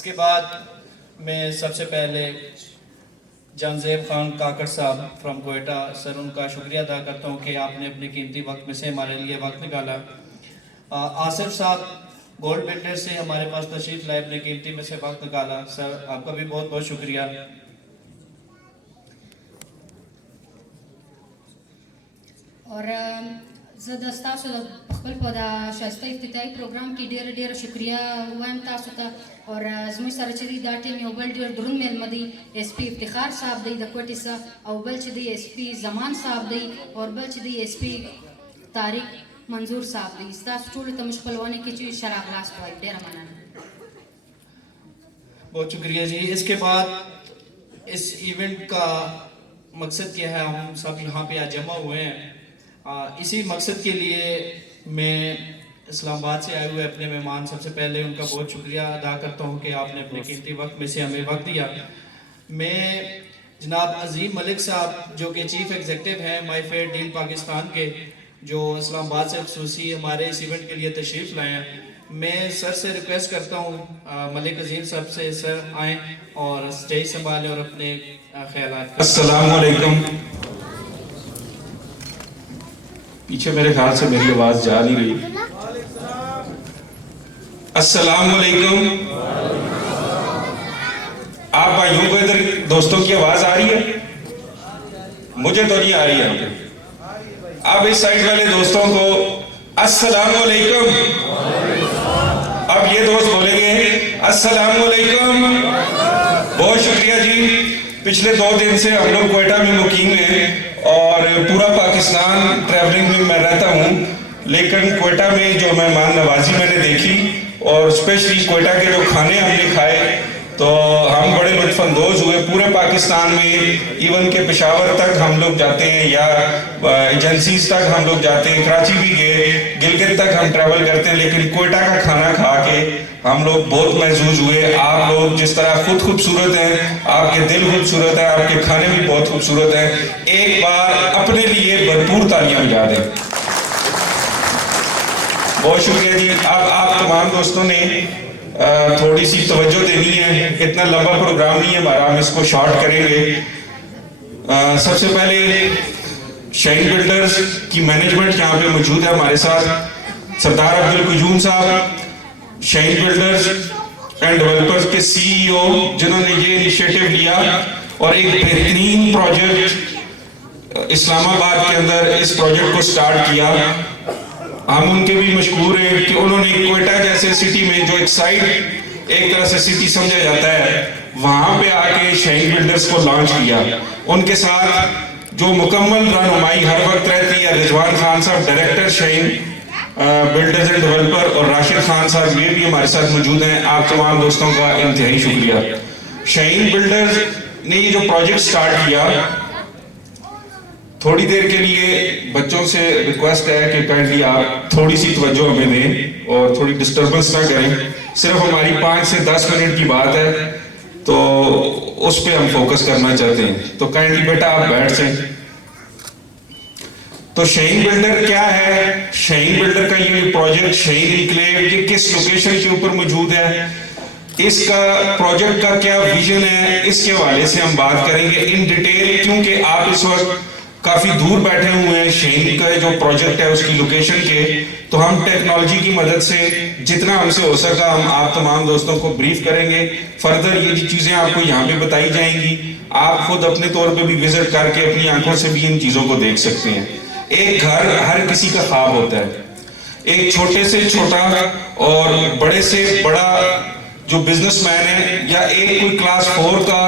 اس کے بعد میں سب سے پہلے جانزیب خان کاکڑ صاحب فرام کوئٹہ سر ان کا شکریہ ادا کرتا ہوں کہ آپ نے اپنے قیمتی وقت میں سے ہمارے لیے وقت نکالا. آصف صاحب گولڈ بلڈر سے ہمارے پاس تشریف لائے، اپنے قیمتی میں سے وقت نکالا. سر آپ کا بھی بہت بہت شکریہ. اور زه د ستاسو خپل په دا ښایسته افتتاحي پروګرام کې ډېره ډېره شکریه وایم تاسو ته. اور زموږ سره چې دی دا ټیم یو بل ډېر دروند میلمه دی، ایس پی افتخار صاحب دی د کوټې څخه، او بل چې دی ایس پی زمان صاحب دی، اور بل چې دی ایس پی طارق منظور صاحب دی. ستاسو ټولو ته موږ خپلوانې کې چې ښه راغلاست وایو. ډېره مننه. بہت شکریہ جی. اس کے بعد اس ایونٹ کا مقصد کیا ہے، ہم سب یہاں پہ آج جمع ہوئے ہیں. اسی مقصد کے لیے میں اسلام آباد سے آئے ہوئے اپنے مہمان، سب سے پہلے ان کا بہت شکریہ ادا کرتا ہوں کہ آپ نے اپنے قیمتی وقت میں سے ہمیں وقت دیا. میں جناب عظیم ملک صاحب جو کہ چیف ایگزیکٹو ہیں مائی فیئر ڈیل پاکستان کے، جو اسلام آباد سے خصوصی ہمارے اس ایونٹ کے لیے تشریف لائے ہیں، میں سر سے ریکویسٹ کرتا ہوں ملک عظیم صاحب سے، سر آئیں اور اسٹیج سنبھالیں اور اپنے خیالات. السلام علیکم. پیچھے میرے خیال سے میری آواز جا نہیں رہی. السلام علیکم. آپ بھائیوں کو ادھر دوستوں کی آواز آ رہی ہے؟ مجھے تو نہیں آ رہی ہے. اب اس سائڈ والے دوستوں کو السلام علیکم. اب یہ دوست بولیں گے السلام علیکم. بہت شکریہ جی. پچھلے 2 دن سے ہم لوگ کوئٹہ میں مقیم ہیں اور پورا پاکستان ٹریولنگ میں میں رہتا ہوں، لیکن کوئٹہ میں جو مہمان نوازی میں نے دیکھی اور اسپیشلی کوئٹہ کے جو کھانے ہم نے کھائے تو ہم بڑے لطف اندوز ہوئے. پورے پاکستان میں ایون کہ پشاور تک ہم لوگ جاتے ہیں یا ایجنسیز تک ہم لوگ جاتے ہیں، کراچی بھی گئے، گلگت تک ہم ٹریول کرتے ہیں، لیکن کوئٹہ کا کھانا کھا کے ہم لوگ بہت محظوظ ہوئے. آپ لوگ جس طرح خود خوبصورت ہیں، آپ کے دل خوبصورت ہیں، آپ کے کھانے بھی بہت خوبصورت ہیں. ایک بار اپنے لیے بھرپور تالیاں بجا دیں. بہت شکریہ جی. اب آپ تمام دوستوں نے تھوڑی سی توجہ دینی ہے. اتنا لمبا پروگرام نہیں ہے ہمارا، ہم اس کو شارٹ کریں گے. سب سے پہلے شاہین بلڈرز کی مینجمنٹ یہاں پہ موجود ہے ہمارے ساتھ. سردار عبدالقیوم صاحب شاہین بلڈرز اینڈ ڈیولپرز کے سی ای او، جنہوں نے یہ انیشیٹو لیا اور ایک بہترین پروجیکٹ اسلام آباد کے اندر اس پروجیکٹ کو سٹارٹ کیا. ہم ان کے بھی مشکور ہیں کہ انہوں نے کوئٹہ جیسے سٹی میں جو ایک سائٹ ایک طرح سے سٹی سمجھا جاتا ہے، وہاں پہ آ کے شاہین بلڈرز کو لانچ کیا. ان کے ساتھ جو مکمل رہنمائی ہر وقت رہتی ہے، رضوان خان صاحب director Shaheen builders and developer, اور راشد خان صاحب یہ بھی ہمارے ساتھ موجود ہیں. آپ تمام دوستوں کا انتہائی شکریہ. شاہین بلڈرز نے یہ جو پروجیکٹ سٹارٹ کیا، تھوڑی دیر کے لیے بچوں سے ریکویسٹ ہے کہ کائنڈلی آپ تھوڑی سی توجہ ہمیں دیں اور تھوڑی ڈسٹربنس نہ کریں. صرف ہماری 5 سے 10 منٹ کی بات ہے تو اس پہ ہم فوکس کرنا چاہتے ہیں. تو کائنڈلی بیٹا آپ بیٹھ جائیں. تو شاہین بلڈر کیا ہے؟ شاہین بلڈر کا یہ پروجیکٹ شاہین انکلیو یہ کس لوکیشن کے اوپر موجود ہے، اس کا پروجیکٹ کا کیا ویژن ہے، اس کے حوالے سے ہم بات کریں گے ان ڈیٹیل. کیونکہ آپ اس وقت کافی دور بیٹھے ہوئے ہیں شاہین کا جو پروجیکٹ ہے اس کی لوکیشن کے، تو ہم ٹیکنالوجی کی مدد سے جتنا ہم سے ہو سکا ہم آپ تمام دوستوں کو بریف کریں گے. فردر یہ چیزیں آپ کو یہاں پہ بتائی جائیں گی، آپ خود اپنے طور پہ بھی وزٹ کر کے اپنی آنکھوں سے بھی ان چیزوں کو دیکھ سکتے ہیں. ایک گھر ہر کسی کا خواب ہوتا ہے. ایک چھوٹے سے چھوٹا اور بڑے سے بڑا جو بزنس مین ہے، یا ایک کوئی کلاس 4 کا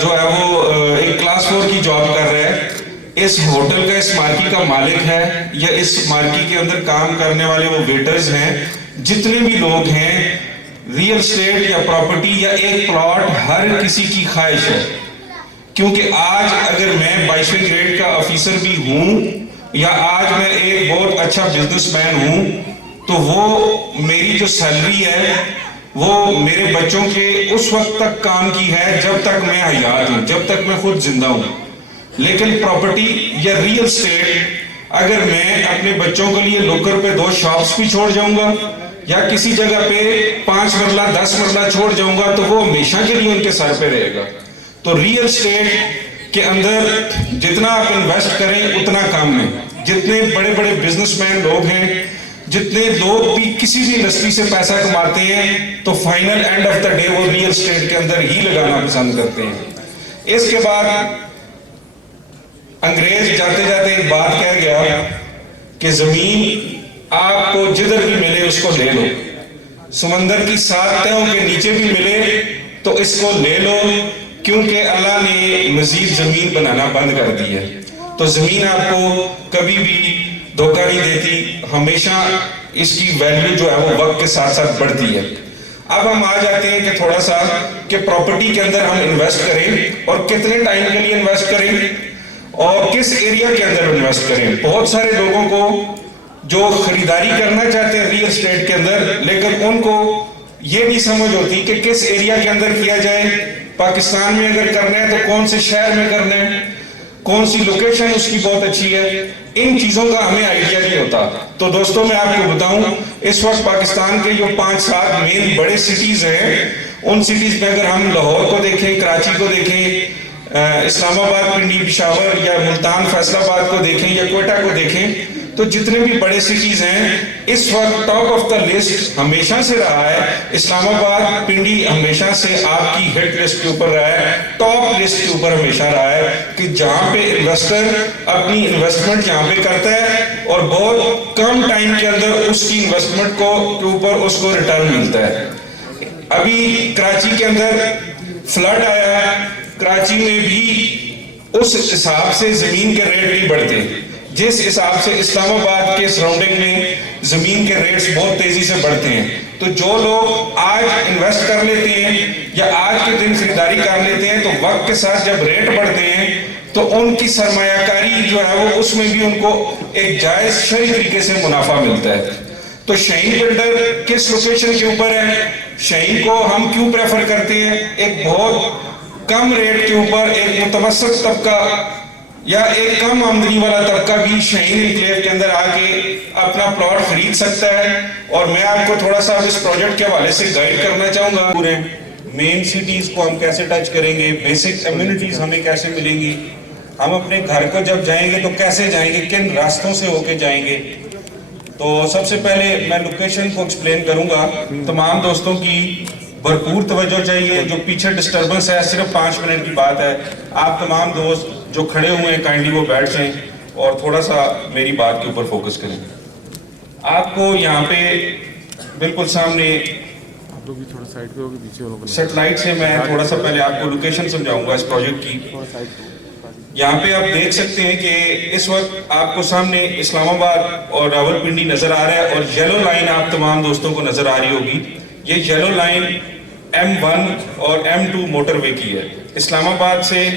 جو ہے وہ ایک کلاس 4 کی جاب کر رہا ہے، اس ہوٹل کا اس مارکی کا مالک ہے، یا اس مارکی کے اندر کام کرنے والے وہ ویٹرز ہیں، جتنے بھی لوگ ہیں، ریل اسٹیٹ یا پراپرٹی یا ایک پلاٹ ہر کسی کی خواہش ہے. کیونکہ آج اگر میں 22ویں گریڈ کا آفیسر بھی ہوں یا آج میں ایک بہت اچھا بزنس مین ہوں، تو وہ میری جو سیلری ہے وہ میرے بچوں کے اس وقت تک کام کی ہے جب تک میں حیات ہوں، جب تک میں خود زندہ ہوں. لیکن پراپرٹی یا ریل اسٹیٹ اگر میں اپنے بچوں کے لیے لوکر پہ 2 شاپس بھی چھوڑ جاؤں گا یا کسی جگہ پہ 5 مرلہ 10 مرلہ چھوڑ جاؤں گا تو وہ ہمیشہ کے لیے ان کے سر پہ رہے گا. تو ریئل اسٹیٹ کے اندر جتنا آپ انویسٹ کریں اتنا کام ہے. جتنے بڑے بڑے بزنس مین لوگ ہیں, جتنے لوگ بھی کسی بھی انڈسٹری سے پیسہ کماتے ہیں, تو final and of the day وہ ریئل اسٹیٹ کے اندر ہی لگانا پسند کرتے ہیں. اس کے بعد انگریز جاتے جاتے ایک بات کہہ گیا کہ زمین آپ کو جدھر بھی ملے اس کو لے لو, سمندر کی 7 تہوں کے نیچے بھی ملے تو اس کو لے لو, کیونکہ اللہ نے مزید زمین بنانا بند کر دی ہے. تو زمین آپ کو کبھی بھی دھوکہ نہیں دیتی, ہمیشہ اس کی ویلیو جو ہے وہ وقت کے ساتھ ساتھ بڑھتی ہے. اب ہم آ جاتے ہیں کہ تھوڑا سا کہ پراپرٹی کے اندر ہم انویسٹ کریں اور کتنے ٹائم کے لیے انویسٹ کریں اور کس ایریا کے اندر انویسٹ کریں. بہت سارے لوگوں کو جو خریداری کرنا چاہتے ہیں ریئل اسٹیٹ کے اندر, لیکن ان کو یہ نہیں سمجھ ہوتی کہ کس ایریا کے اندر کیا جائے. پاکستان میں اگر کرنا ہے تو کون سے شہر میں کرنا ہے, کون سی لوکیشن اس کی بہت اچھی ہے, ان چیزوں کا ہمیں آئیڈیا نہیں ہوتا. تو دوستوں میں آپ کو بتاؤں, اس وقت پاکستان کے جو 5-7 مین بڑے سٹیز ہیں, ان سٹیز میں اگر ہم لاہور کو دیکھیں, کراچی کو دیکھیں, اسلام آباد, پنڈی, پشاور یا ملتان, فیصل آباد کو دیکھیں یا کوئٹہ کو دیکھیں, تو جتنے بھی بڑے سٹیز ہیں اس وقت ٹاپ آف دا لسٹ ہمیشہ سے رہا ہے. اسلام آباد, پنڈی ہمیشہ سے آپ کی ہٹ لسٹ کے اوپر رہا ہے, ٹاپ لسٹ کے اوپر ہمیشہ رہا ہے کہ جہاں پہ انویسٹر اپنی انویسٹمنٹ جہاں پہ کرتا ہے اور بہت کم ٹائم کے اندر اس کی انویسٹمنٹ کے اوپر اس کو ریٹرن ملتا ہے. ابھی کراچی کے اندر فلڈ آیا, کراچی میں بھی اس حساب سے زمین کے ریٹ نہیں بڑھتے جس حساب سے اسلام آباد کے سراؤنڈنگ میں زمین کے ریٹس بہت تیزی سے بڑھتے ہیں. تو جو لوگ آج انویسٹ کر لیتے ہیں یا آج کے دن خریداری کر لیتے ہیں, تو وقت کے ساتھ جب ریٹ بڑھتے ہیں تو ان کی سرمایہ کاری جو ہے وہ اس میں بھی ان کو ایک جائز شرعی طریقے سے منافع ملتا ہے. تو شاہین بلڈر کس لوکیشن کے اوپر ہے, شاہین کو ہم کیوں پریفر کرتے ہیں, ایک بہت کم ریٹ کے اوپر ایک متوسط طبقہ یا ایک کم آمدنی والا طبقہ بھی شاہین انکلیو کے اندر آ کے اپنا پلاٹ خرید سکتا ہے. اور میں آپ کو تھوڑا سا اس پروجیکٹ کے حوالے سے گائیڈ کرنا چاہوں گا. پورے مین سٹیز کو ہم کیسے ٹچ کریں گے, بیسک کمیونٹیز ہمیں کیسے ملیں گی, ہم اپنے گھر کو جب جائیں گے تو کیسے جائیں گے, کن راستوں سے ہو کے جائیں گے. تو سب سے پہلے میں لوکیشن کو ایکسپلین کروں گا. تمام دوستوں کی بھرپور توجہ چاہیے. جو پیچھے ڈسٹربنس ہے صرف 5 منٹ کی بات ہے. آپ تمام دوست جو کھڑے ہوئے ہیں کائنڈلی وہ بیٹھ جائیں اور تھوڑا سا میری بات کے اوپر فوکس کریں. آپ کو یہاں پہ بالکل سامنے سیٹلائٹ سے میں تھوڑا سا پہلے آپ کو لوکیشن سمجھاؤں گا اس پروجیکٹ کی. یہاں پہ آپ دیکھ سکتے ہیں کہ اس وقت آپ کو سامنے اسلام آباد اور راولپنڈی نظر آ رہا ہے اور یلو لائن آپ تمام دوستوں کو نظر آ رہی ہوگی. یہ یلو لائن M1 اور M2 موٹر وے کی ہے. اسلام آباد سے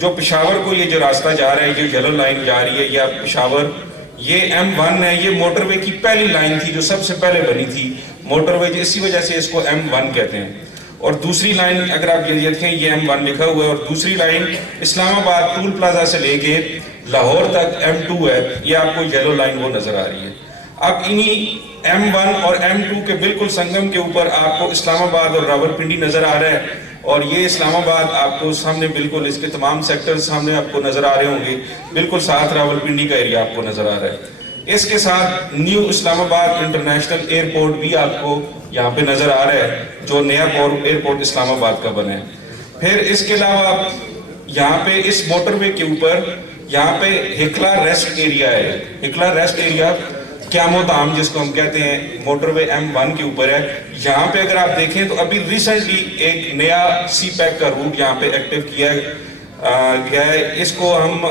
جو پشاور کو یہ جو راستہ جا رہا ہے, یہ یلو لائن جا رہی ہے, یا پشاور, یہ M1 ہے. یہ موٹر وے کی پہلی لائن تھی جو سب سے پہلے بنی تھی موٹر وے, اسی وجہ سے اس کو M1 کہتے ہیں. اور دوسری لائن اگر آپ یہ دیکھیں یہ M1 لکھا ہوا ہے, اور دوسری لائن اسلام آباد ٹول پلازا سے لے کے لاہور تک M2 ہے. یہ آپ کو یلو لائن وہ نظر آ رہی ہے. اب انہی M1 اور M2 کے بالکل سنگم کے اوپر آپ کو اسلام آباد اور راولپنڈی نظر آ رہا ہے. اور یہ اسلام آباد آپ کو سامنے بالکل اس کے تمام سیکٹر سامنے آپ کو نظر آ رہے ہوں گے. بالکل ساتھ راولپنڈی کا ایریا آپ کو نظر آ رہا ہے. اس کے ساتھ نیو اسلام آباد انٹرنیشنل ایئرپورٹ بھی آپ کو یہاں پہ نظر آ رہا ہے جو نیا ایئرپورٹ اسلام آباد کا بنا ہے. پھر اس کے علاوہ یہاں پہ اس موٹر وے کے اوپر یہاں پہ ہکلا ریسٹ ایریا ہے. ہکلا ریسٹ ایریا قیام و طعام جس کو ہم کہتے ہیں موٹر وے M1 کے اوپر ہے. یہاں پہ اگر آپ دیکھیں تو ابھی ریسنٹلی ایک نیا سی پیک کا روٹ یہاں پہ ایکٹیو کیا گیا ہے. اس کو ہم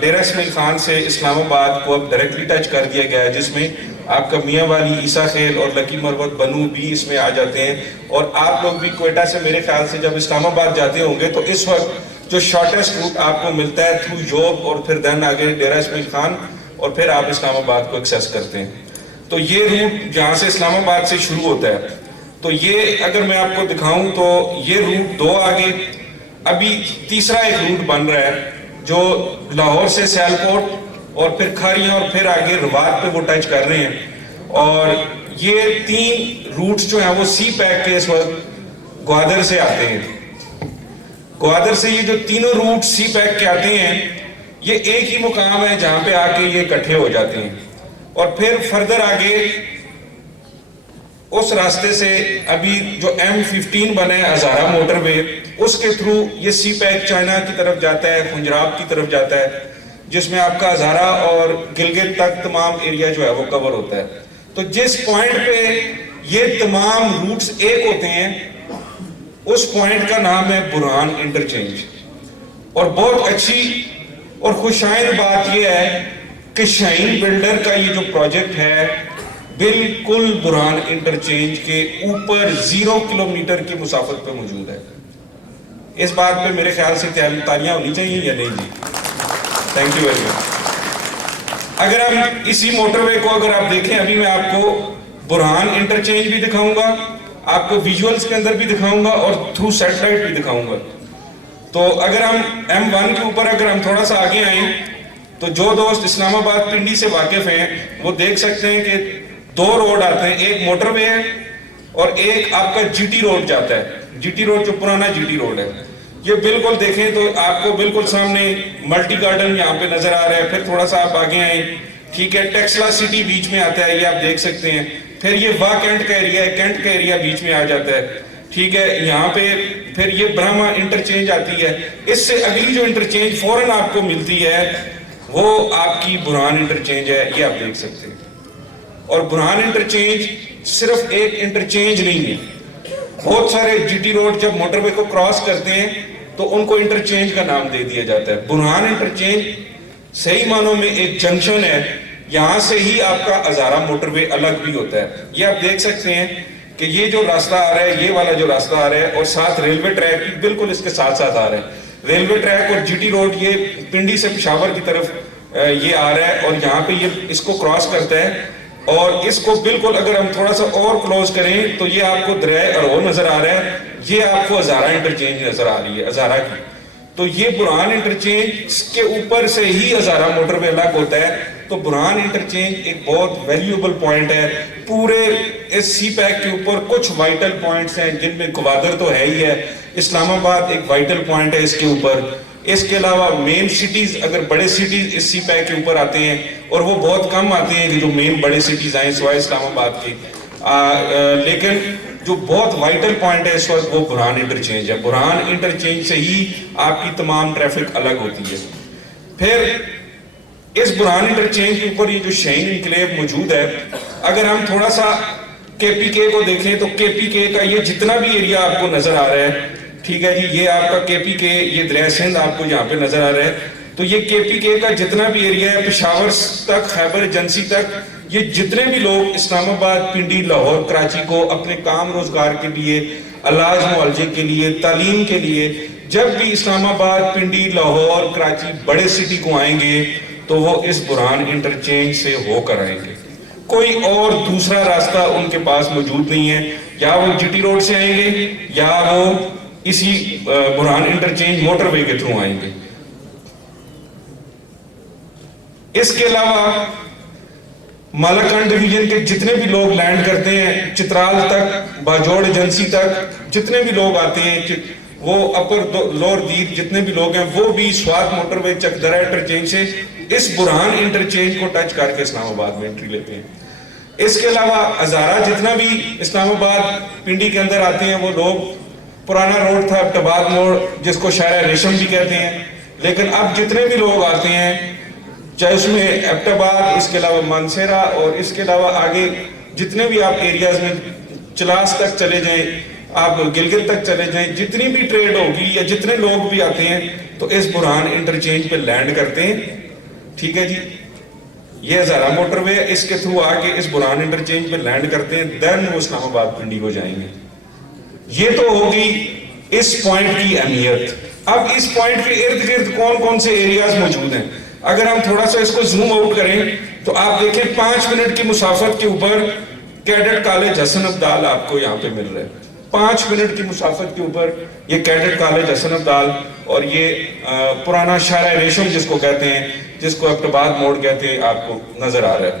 ڈیرہ اسماعیل خان سے اسلام آباد کو اب ڈائریکٹلی ٹچ کر دیا گیا ہے, جس میں آپ کا میاں والی, عیسیٰ خیل اور لکی مروت بنو بھی اس میں آ جاتے ہیں. اور آپ لوگ بھی کوئٹہ سے میرے خیال سے جب اسلام آباد جاتے ہوں گے تو اس وقت جو شارٹیسٹ روٹ آپ کو ملتا ہے تھرو یوب اور پھر دین آگے ڈیرہ اسماعیل خان اور پھر آپ اسلام آباد کو ایکسیس کرتے ہیں. تو یہ روٹ جہاں سے اسلام آباد سے شروع ہوتا ہے. تو یہ اگر میں آپ کو دکھاؤں تو یہ روٹ 2 آگے, ابھی تیسرا ایک روٹ بن رہا ہے جو لاہور سے سیالکوٹ اور پھر کھاریاں اور پھر آگے روات پہ وہ ٹچ کر رہے ہیں. اور یہ 3 روٹس جو ہیں وہ سی پیک کے اس وقت گوادر سے آتے ہیں. گوادر سے یہ جو تینوں روٹ سی پیک کے آتے ہیں یہ ایک ہی مقام ہے جہاں پہ آ کے یہ اکٹھے ہو جاتے ہیں. اور پھر فردر آگے اس راستے سے ابھی جو M15 بنا ہے ہزارہ موٹر وے, اس کے تھرو یہ سی پیک چائنا کی طرف جاتا ہے, خنجراب کی طرف جاتا ہے, جس میں آپ کا ہزارہ اور گلگت تک تمام ایریا جو ہے وہ کور ہوتا ہے. تو جس پوائنٹ پہ یہ تمام روٹس ایک ہوتے ہیں اس پوائنٹ کا نام ہے برہان انٹرچینج. اور بہت اچھی اور خوشائن بات یہ ہے کہ شاہین بلڈر کا یہ جو پروجیکٹ ہے بالکل برہان انٹرچینج کے اوپر 0 کلومیٹر کی مسافت پہ موجود ہے. اس بات پہ میرے خیال سے تالیاں ہونی چاہیے یا نہیں جی؟ Thank you very much. اگر ہم اسی موٹر وے کو اگر آپ دیکھیں, ابھی میں آپ کو برہان انٹرچینج بھی دکھاؤں گا, آپ کو ویژولز کے اندر بھی دکھاؤں گا اور تھرو سیٹلائٹ بھی دکھاؤں گا. تو اگر ہم M1 کے اوپر اگر ہم تھوڑا سا آگے آئیں تو جو دوست اسلام آباد پنڈی سے واقف ہیں وہ دیکھ سکتے ہیں کہ 2 روڈ آتے ہیں, ایک موٹر وے ہے اور ایک آپ کا جی ٹی روڈ جاتا ہے. جی ٹی روڈ جو پرانا جی ٹی روڈ ہے, یہ بالکل دیکھیں تو آپ کو بالکل سامنے ملٹی گارڈن یہاں پہ نظر آ رہا ہے. پھر تھوڑا سا آپ آگے آئیں, ٹھیک ہے, ٹیکسلا سٹی بیچ میں آتا ہے, یہ آپ دیکھ سکتے ہیں. پھر یہ واہ کینٹ کا ایریا ہے, کینٹ کا ایریا بیچ میں آ جاتا ہے, ٹھیک ہے. یہاں پہ پھر یہ برہما انٹرچینج آتی ہے. اس سے اگلی جو انٹرچینج فوراً آپ کو ملتی ہے وہ آپ کی برہان انٹرچینج ہے, یہ آپ دیکھ سکتے ہیں. اور برہان انٹرچینج صرف ایک انٹرچینج نہیں ہے, بہت سارے جی ٹی روڈ جب موٹر وے کو کراس کرتے ہیں تو ان کو انٹرچینج کا نام دے دیا جاتا ہے. برہان انٹرچینج صحیح معنوں میں ایک جنکشن ہے, یہاں سے ہی آپ کا ہزارہ موٹر وے الگ بھی ہوتا ہے. یہ آپ دیکھ سکتے ہیں کہ یہ جو راستہ آ رہا ہے, یہ والا جو راستہ آ رہا ہے, اور ساتھ ریلوے ٹریک بالکل اس کے ساتھ ساتھ آ رہا ہے. ریلوے ٹریک اور جی ٹی روڈ یہ پنڈی سے پشاور کی طرف یہ آ رہا ہے اور یہاں پہ یہ اس کو کراس کرتا ہے. اور اس کو بالکل اگر ہم تھوڑا سا اور کلوز کریں تو یہ آپ کو دریائے ارو نظر آ رہا ہے, یہ آپ کو ہزارہ انٹرچینج نظر آ رہی ہے, ہزارہ کی. تو یہ برہان انٹرچینج کے اوپر سے ہی ہزارہ موٹر وے الگ ہوتا ہے. تو برہان انٹرچینج ایک بہت ویلیوبل پوائنٹ ہے. پورے اس سی پیک کے اوپر کچھ وائٹل پوائنٹس ہیں جن میں گوادر تو ہے ہی ہے, اسلام آباد ایک وائٹل پوائنٹ ہے اس کے اوپر. اس کے علاوہ مین سٹیز, اگر بڑے سٹیز اس سی پیک کے اوپر آتے ہیں, اور وہ بہت کم آتے ہیں کہ جو مین بڑے سٹیز آئیں سوائے اسلام آباد کے, لیکن جو بہت وائٹل پوائنٹ ہے اس وقت وہ برہان انٹرچینج ہے. برہان انٹرچینج سے ہی آپ کی تمام ٹریفک الگ ہوتی ہے. پھر اس برہان انٹرچینج کے اوپر یہ جو شاہین انکلیو موجود ہے, اگر ہم تھوڑا سا کے پی کے کو دیکھیں تو کے پی کے کا یہ جتنا بھی ایریا آپ کو نظر آ رہا ہے, ٹھیک ہے جی, یہ آپ کا کے پی کے, یہ دریائے سندھ آپ کو یہاں پہ نظر آ رہا ہے. تو یہ کے پی کے کا جتنا بھی ایریا ہے, پشاور تک, خیبر ایجنسی تک, یہ جتنے بھی لوگ اسلام آباد, پنڈی, لاہور, کراچی کو اپنے کام روزگار کے لیے, علاج معالجے کے لیے, تعلیم کے لیے جب بھی اسلام آباد, پنڈی, لاہور, کراچی بڑے سٹی کو آئیں گے تو وہ اس برہان انٹرچینج سے ہو کر آئیں گے. کوئی اور دوسرا راستہ ان کے پاس موجود نہیں ہے. یا وہ جی ٹی روڈ سے آئیں گے یا وہ اسی برہان انٹرچینج موٹر وے کے تھرو آئیں گے. اس کے علاوہ مالاکنڈ ڈویژن کے جتنے بھی لوگ لینڈ کرتے ہیں, چترال تک, باجوڑ ایجنسی تک جتنے بھی لوگ آتے ہیں, وہ اپر لور دیر جتنے بھی لوگ ہیں, وہ بھی سوات موٹر وے, چکدرہ انٹرچینج سے اس برہان انٹرچینج کو ٹچ کر کے اسلام آباد میں انٹری لیتے ہیں. اس کے علاوہ ہزارہ جتنا بھی اسلام آباد, پنڈی کے اندر آتے ہیں, وہ لوگ, پرانا روڈ تھا ابٹباد موڑ جس کو شارع ریشم بھی کہتے ہیں, لیکن اب جتنے بھی لوگ آتے ہیں, چاہے اس میں ابٹباد, اس کے علاوہ مانسیرا, اور اس کے علاوہ آگے جتنے بھی آپ ایریاز میں, چلاس تک چلے جائیں, آپ گلگت تک چلے جائیں, جتنی بھی ٹریڈ ہوگی یا جتنے لوگ بھی آتے ہیں تو اس برہان انٹرچینج پہ لینڈ کرتے ہیں. ٹھیک ہے جی, یہ ہزارہ موٹر وے, اس کے تھرو آ کے اس برہان انٹرچینج پہ لینڈ کرتے ہیں, دین وہ اسلام آباد پنڈی کو جائیں گے. یہ تو ہوگی اس پوائنٹ کی اہمیت. اب اس پوائنٹ کے ارد گرد کون کون سے ایریاز موجود ہیں, اگر ہم تھوڑا سا اس کو زوم آؤٹ کریں تو آپ دیکھیں 5 منٹ کی مسافت کے اوپر کیڈٹ کالج حسن عبدال آپ کو یہاں پہ مل رہا ہے. 5 منٹ کی مسافت کے اوپر یہ کیڈٹ کالج حسن عبدال, اور یہ پرانا شارع ریشم جس کو کہتے ہیں, جس کو ابٹباد موڑ کہتے ہیں, آپ کو نظر آ رہا ہے.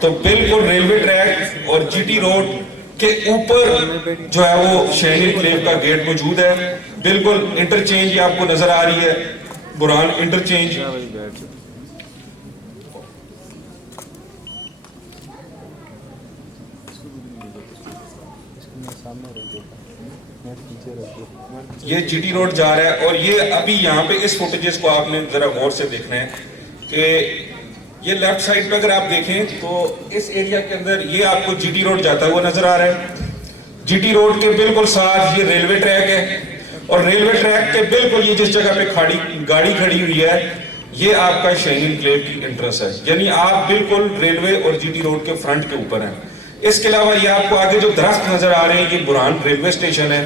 تو بالکل ریلوے ٹریک اور جی ٹی روڈ کے اوپر جو ہے وہ شہین انکلیو کا گیٹ موجود ہے. بالکل انٹرچینج آپ کو نظر آ رہی ہے, برہان انٹرچینج. یہ جی ٹی روڈ جا رہا ہے, اور یہ ابھی یہاں پہ اس فوٹیجز کو آپ نے ذرا غور سے دیکھنا ہے کہ یہ لیفٹ سائڈ پہ اگر آپ دیکھیں تو اس ایریا کے اندر یہ آپ کو جی ٹی روڈ جاتا ہوا نظر آ رہا ہے. جی ٹی روڈ کے بالکل ساتھ یہ ریلوے ٹریک ہے, اور ریلوے ٹریک کے بالکل یہ جس جگہ پہ گاڑی کھڑی ہوئی ہے یہ آپ کا شہین انکلیو کی انٹرس ہے, یعنی آپ بالکل ریلوے اور جی ٹی روڈ کے فرنٹ کے اوپر ہیں. اس کے علاوہ یہ آپ کو آگے جو درخت نظر آ رہے ہیں یہ برہان ریلوے اسٹیشن ہے.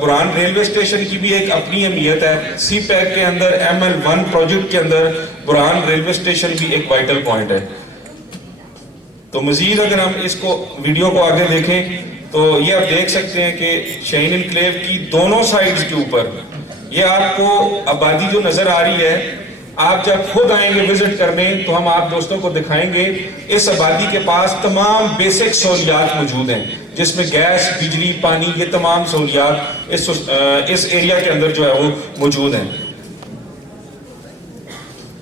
برہان ریلوے اسٹیشن کی بھی ایک اپنی اہمیت ہے. سی پیک کے اندر ML1 پروجیکٹ کے اندر برہان ریلوے اسٹیشن بھی ایک وائٹل پوائنٹ ہے. تو مزید اگر ہم اس کو ویڈیو کو آگے دیکھیں تو یہ آپ دیکھ سکتے ہیں کہ شہین انکلیو کی دونوں سائڈز کے اوپر یہ آپ کو آبادی جو نظر آ رہی ہے, آپ جب خود آئیں گے وزٹ کرنے تو ہم آپ دوستوں کو دکھائیں گے. اس آبادی کے پاس تمام بیسک سہولیات موجود ہیں, جس میں گیس, بجلی, پانی, یہ تمام سہولیات اس ایریا کے اندر جو ہے وہ موجود ہیں.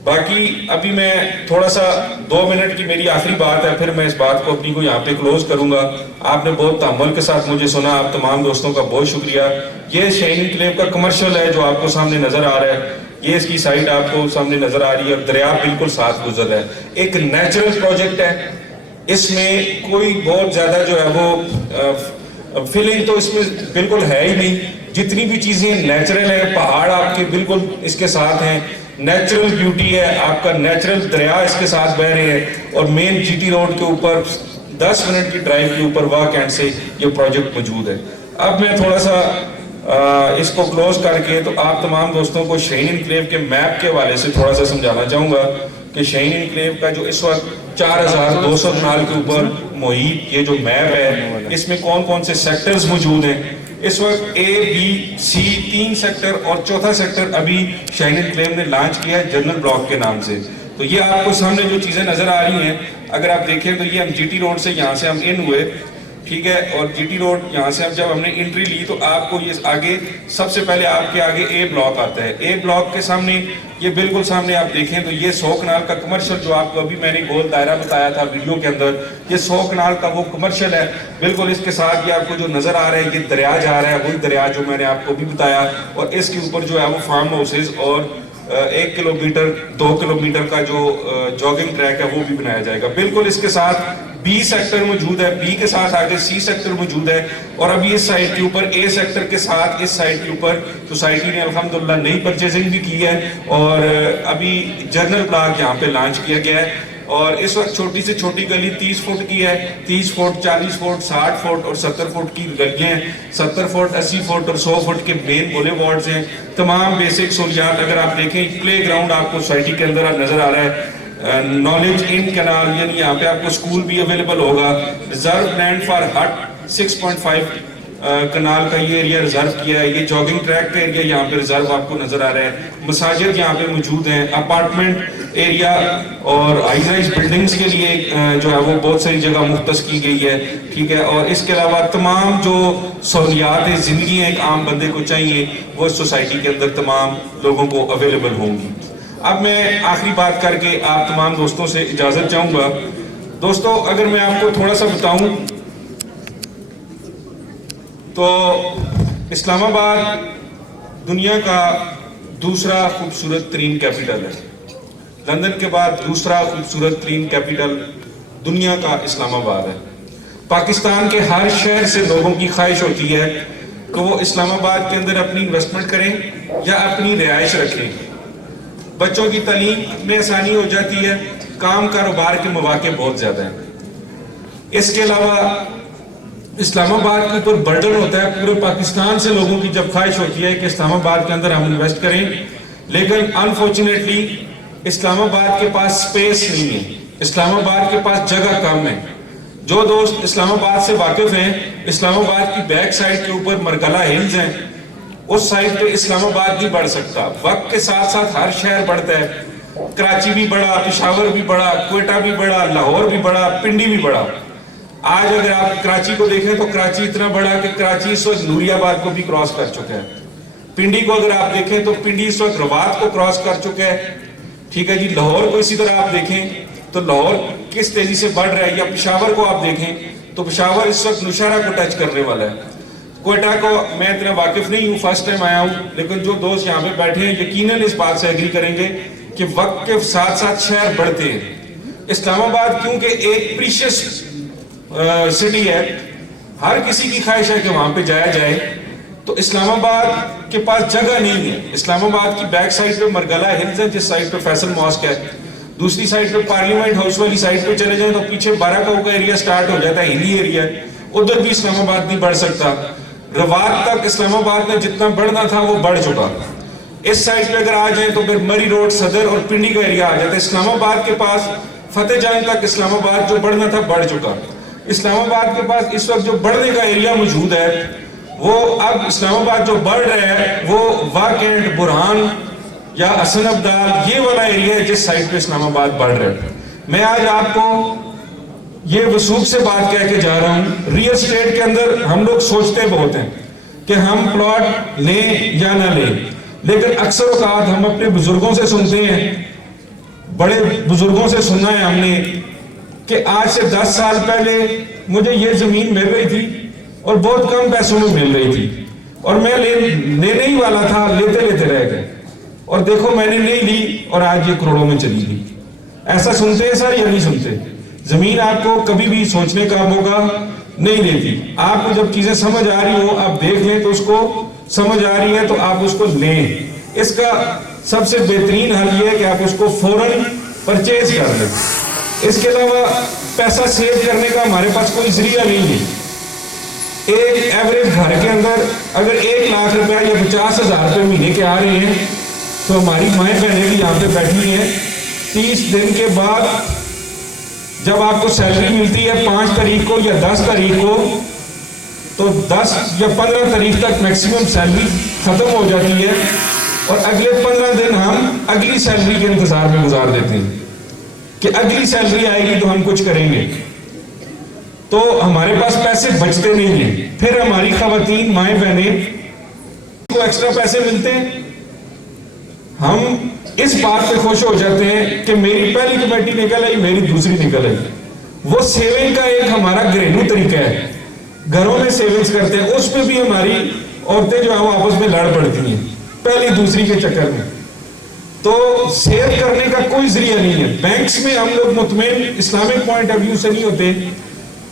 باقی ابھی میں تھوڑا سا 2 منٹ کی میری آخری بات ہے, پھر میں اس بات کو اپنی کو یہاں پہ کلوز کروں گا. آپ نے بہت تحمل کے ساتھ مجھے سنا, آپ تمام دوستوں کا بہت شکریہ. یہ شہین انکلیو کا کمرشل ہے جو آپ کو سامنے نظر آ رہا ہے, یہ اس کی سائٹ آپ کو سامنے نظر آ رہی ہے, اور دریا بالکل ساتھ گزر ہے. ایک نیچرل پروجیکٹ ہے, اس میں کوئی بہت زیادہ جو ہے وہ فیلنگ تو اس میں بالکل ہے ہی نہیں. جتنی بھی چیزیں نیچرل ہیں, پہاڑ آپ کے بالکل اس کے ساتھ ہیں, نیچرل بیوٹی ہے, آپ کا نیچرل دریا اس کے ساتھ بہ رہے ہیں, اور مین جی ٹی روڈ کے اوپر 10 منٹ کی ڈرائیو کے اوپر واک اینڈ سے یہ پروجیکٹ موجود ہے. اب میں تھوڑا سا اس کو کلوز کر کے تو آپ تمام دوستوں کو شہین انکلیو کے میپ کے حوالے سے تھوڑا سا سمجھانا چاہوں گا کہ شہین انکلیو کا جو اس وقت 4200 کنال کے اوپر محیط یہ جو میپ ہے, اس میں کون کون سے سیکٹرز موجود ہیں. اس وقت A, B, C 3 سیکٹر اور چوتھا سیکٹر ابھی شہین انکلیو نے لانچ کیا ہے جنرل بلاک کے نام سے. تو یہ آپ کو سامنے جو چیزیں نظر آ رہی ہیں, اگر آپ دیکھیں تو یہ ہم جی ٹی روڈ سے یہاں سے ہم ان ہوئے, ٹھیک ہے, اور جی ٹی روڈ یہاں سے جب ہم نے انٹری لی تو آپ کو یہ آگے سب سے پہلے آپ کے آگے A بلاک آتا ہے. A بلاک کے سامنے یہ بالکل سامنے آپ دیکھیں تو یہ 100 کنال کا کمرشل جو آپ کو ابھی میں نے گول دائرہ بتایا تھا ویڈیو کے اندر, یہ 100 کنال کا وہ کمرشل ہے. بالکل اس کے ساتھ یہ آپ کو جو نظر آ رہا ہے یہ دریا جا رہا ہے, وہی دریا جو میں نے آپ کو بھی بتایا, اور اس کے اوپر جو ہے وہ فارم ہاؤسز اور 1 کلومیٹر 2 کلومیٹر کا جو جاگنگ ٹریک ہے وہ بھی بنایا جائے گا. بالکل اس کے ساتھ B سیکٹر موجود ہے, B کے ساتھ آگے C سیکٹر موجود ہے, اور ابھی اس سائٹ کے اوپر A سیکٹر کے ساتھ اس سائٹ کے اوپر سوسائٹی نے الحمدللہ نئی پرچیزنگ بھی کی ہے, اور ابھی جنرل بلاک یہاں پہ لانچ کیا گیا ہے. اور اس وقت چھوٹی سے چھوٹی گلی 30 فٹ کی ہے, 30 فٹ 40 فٹ 60 فٹ اور 70 فٹ کی گلیاں ہیں, 70 فٹ 80 فٹ اور 100 فٹ کے مین بولے وارڈز ہیں. تمام بیسک سہولیات اگر آپ دیکھیں, پلے گراؤنڈ آپ کو سوسائٹی کے اندر نظر آ رہا ہے, نالج ان کینال یعنی یہاں پہ آپ کو سکول بھی اویلیبل ہوگا. ریزرو لینڈ فار ہٹ 6.5 کنال کا یہ ایریا ریزرو کیا ہے. یہ جاگنگ ٹریک کا ایریا یہاں پہ ریزرو آپ کو نظر آ رہا ہے. مساجد یہاں پہ موجود ہیں, اپارٹمنٹ ایریا اور ہائی رائز بلڈنگز کے لیے جو ہے وہ بہت ساری جگہ مختص کی گئی ہے, ٹھیک ہے. اور اس کے علاوہ تمام جو سہولیات زندگی ایک عام بندے کو چاہیے وہ سوسائٹی کے اندر تمام لوگوں کو اویلیبل ہوں گی. اب میں آخری بات کر کے آپ تمام دوستوں سے اجازت چاہوں گا. دوستو اگر میں آپ کو تھوڑا سا بتاؤں تو اسلام آباد دنیا کا دوسرا خوبصورت ترین کیپٹل ہے. لندن کے بعد دوسرا خوبصورت ترین کیپٹل دنیا کا اسلام آباد ہے. پاکستان کے ہر شہر سے لوگوں کی خواہش ہوتی ہے کہ وہ اسلام آباد کے اندر اپنی انویسٹمنٹ کریں یا اپنی رہائش رکھیں. بچوں کی تعلیم میں آسانی ہو جاتی ہے, کام کاروبار کے مواقع بہت زیادہ ہیں. اس کے علاوہ اسلام آباد کے اوپر برڈن ہوتا ہے پورے پاکستان سے لوگوں کی جب خواہش ہوتی ہے کہ اسلام آباد کے اندر ہم انویسٹ کریں, لیکن انفارچونیٹلی اسلام آباد کے پاس سپیس نہیں ہے, اسلام آباد کے پاس جگہ کم ہے. جو دوست اسلام آباد سے واقف ہیں, اسلام آباد کی بیک سائڈ کے اوپر مرگلہ ہلز ہیں, اس سائڈ پہ اسلام آباد نہیں بڑھ سکتا. وقت کے ساتھ ساتھ ہر شہر بڑھتا ہے, کراچی بھی بڑا, پشاور بھی بڑا, کوئٹہ بھی بڑا, لاہور بھی بڑا, پنڈی بھی بڑا. آج اگر آپ کراچی کو دیکھیں تو کراچی اتنا بڑا کہ کراچی اس وقت نوری آباد کو بھی کراس کر چکا ہے. پنڈی کو اگر آپ دیکھیں تو پنڈی اس وقت رباط کو کراس کر چکا ہے. ٹھیک ہے جی, لاہور کو اسی طرح آپ دیکھیں تو لاہور کس تیزی سے بڑھ رہا ہے, یا پشاور کو آپ دیکھیں تو پشاور اس وقت نوشہرہ کو ٹچ کرنے والا ہے. کوئٹہ کو میں اتنا واقف نہیں ہوں, فرسٹ ٹائم آیا ہوں, لیکن جو دوست یہاں پہ بیٹھے ہیں یقیناً اس بات سے ایگری کریں گے کہ وقت کے ساتھ ساتھ شہر بڑھتے ہیں. اسلام آباد کیونکہ ایک پریشیس سٹی ہے, ہر کسی کی خواہش ہے کہ وہاں پہ جایا جائے, تو اسلام آباد کے پاس جگہ نہیں ہے. اسلام آباد کی بیک سائڈ پہ مرگلہ ہلز ہے, جس سائڈ پہ فیصل ماسک ہے, دوسری سائڈ پہ پارلیمنٹ ہاؤس والی سائڈ پہ چلے جائیں تو پیچھے بارہ کا ایریا سٹارٹ ہو جاتا ہے, ہلی ایریا, ادھر بھی اسلام آباد نہیں بڑھ سکتا. رباط تک اسلام آباد میں جتنا بڑھنا تھا وہ بڑھ چکا. اس سائڈ پہ اگر آ جائیں تو پھر مری روڈ, صدر اور پنڈی کا ایریا آ جاتا ہے. اسلام آباد کے پاس فتح جان تک اسلام آباد جو بڑھنا تھا بڑھ چکا. اسلام آباد کے پاس اس وقت جو بڑھنے کا ایریا موجود ہے وہ اب اسلام آباد جو بڑھ رہا ہے وہ واقعی برہان یا حسن عبدال یہ والا ایریا ہے جس سائڈ پہ اسلام آباد بڑھ رہا ہے. میں آج آپ کو یہ وثوق سے بات کہہ کے جا رہا ہوں, ریل اسٹیٹ کے اندر ہم لوگ سوچتے بہت ہیں کہ ہم پلاٹ لیں یا نہ لیں, لیکن اکثر اوقات ہم اپنے بزرگوں سے سنتے ہیں, بڑے بزرگوں سے سننا ہے ہم نے کہ آج سے 10 سال پہلے مجھے یہ زمین مل رہی تھی اور بہت کم پیسوں میں مل رہی تھی اور میں لینے ہی والا تھا, لیتے لیتے رہ گئے اور دیکھو میں نے نہیں لی اور آج یہ کروڑوں میں چلی گئی. ایسا سنتے ہیں سر یا نہیں سنتے؟ زمین آپ کو کبھی بھی سوچنے کا موقع نہیں دیتی. آپ کو جب چیزیں سمجھ آ رہی ہو آپ دیکھ لیں تو اس کو سمجھ آ رہی ہے تو آپ اس کو لیں. اس کا سب سے بہترین حل یہ ہے کہ آپ اس کو فوراً پرچیز کر لیں. اس کے علاوہ پیسہ سیو کرنے کا ہمارے پاس کوئی ذریعہ نہیں ہے. ایک ایوریج گھر کے اندر اگر 1 لاکھ روپیہ یا 50,000 روپے مہینے کے آ رہے ہیں تو ہماری مائیں بہنیں بھی یہاں پہ بیٹھی ہیں, 30 دن کے بعد جب آپ کو سیلری ملتی ہے 5 تاریخ کو یا 10 تاریخ کو, تو 10 یا 15 تاریخ تک میکسیمم سیلری ختم ہو جاتی ہے اور اگلے 15 دن ہم اگلی سیلری کے انتظار میں گزار دیتے ہیں کہ اگلی سیلری آئے گی تو ہم کچھ کریں گے. تو ہمارے پاس پیسے بچتے نہیں ہیں. پھر ہماری خواتین مائیں بہنیں کو ایکسٹرا پیسے ملتے ہیں, ہم اس بات پہ خوش ہو جاتے ہیں کہ میری پہلی کمیٹی نکل آئی, میری دوسری نکل آئی. وہ سیونگ کا ایک ہمارا گھریلو طریقہ ہے, گھروں میں سیونگز کرتے ہیں, اس پہ بھی ہماری عورتیں جو ہیں وہ آپس میں لڑ پڑتی ہیں پہلی دوسری کے چکر میں. تو سیو کرنے کا کوئی ذریعہ نہیں ہے. بینکس میں ہم لوگ مطمئن اسلامک پوائنٹ آف ویو سے نہیں ہوتے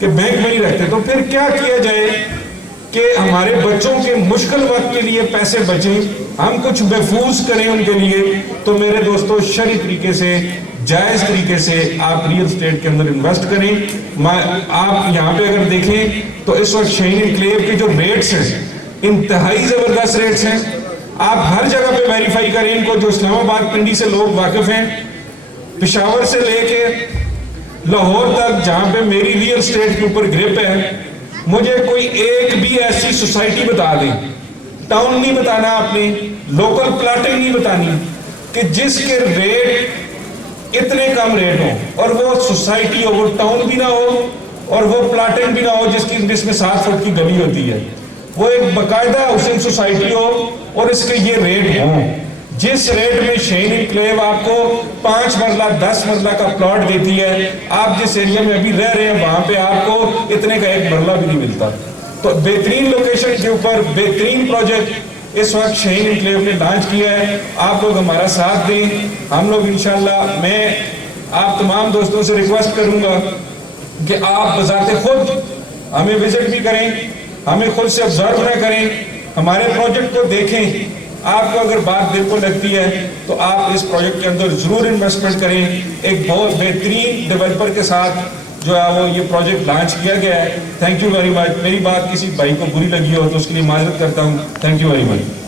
کہ بینک میں نہیں رکھتے. تو پھر کیا کیا جائے کہ ہمارے بچوں کے مشکل وقت کے لیے پیسے بچیں, ہم کچھ محفوظ کریں ان کے لیے. تو میرے دوستو شرعی طریقے سے جائز طریقے سے آپ ریل اسٹیٹ کے اندر انویسٹ کریں. آپ یہاں پہ اگر دیکھیں تو اس وقت شہین انکلیو کے جو ریٹس ہیں انتہائی زبردست ریٹس ہیں. آپ ہر جگہ پہ ویریفائی کریں ان کو. جو اسلام آباد پنڈی سے لوگ واقف ہیں, پشاور سے لے کے لاہور تک جہاں پہ میری ریل اسٹیٹ کے اوپر گرپ ہے, مجھے کوئی ایک بھی ایسی سوسائٹی بتا دیں, ٹاؤن نہیں بتانا آپ نے, لوکل پلاٹنگ نہیں بتانی, کہ جس کے ریٹ اتنے کم ریٹ ہوں اور وہ سوسائٹی ہو, وہ ٹاؤن بھی نہ ہو اور وہ پلاٹنگ بھی نہ ہو جس میں 7 فٹ کی گلی ہوتی ہے, وہ ایک باقاعدہ ہاؤسنگ سوسائٹی ہو اور اس کے یہ ریٹ ہوں. جس ریٹ میں شہین انکلیو آپ کو 5 مرلہ 10 مرلہ کا پلاٹ دیتی ہے, آپ جس ایریا میں ابھی رہ رہے ہیں وہاں پہ آپ کو اتنے کا 1 مرلہ بھی نہیں ملتا. تو بہترین لوکیشن کے اوپر بہترین پروجیکٹ اس وقت شہین انکلیو نے لانچ کیا ہے. آپ لوگ ہمارا ساتھ دیں. ہم لوگ انشاءاللہ, میں آپ تمام دوستوں سے ریکویسٹ کروں گا کہ آپ بذات خود ہمیں وزٹ بھی کریں, ہمیں خود سے آبزرو نہ کریں, ہمارے پروجیکٹ کو دیکھیں. آپ کو اگر بات دل کو لگتی ہے تو آپ اس پروجیکٹ کے اندر ضرور انویسٹمنٹ کریں. ایک بہت بہترین ڈیولپر کے ساتھ جو ہے وہ یہ پروجیکٹ لانچ کیا گیا ہے. تھینک یو ویری مچ. میری بات کسی بھائی کو بری لگی ہو تو اس کے لیے معذرت کرتا ہوں. Thank you very much.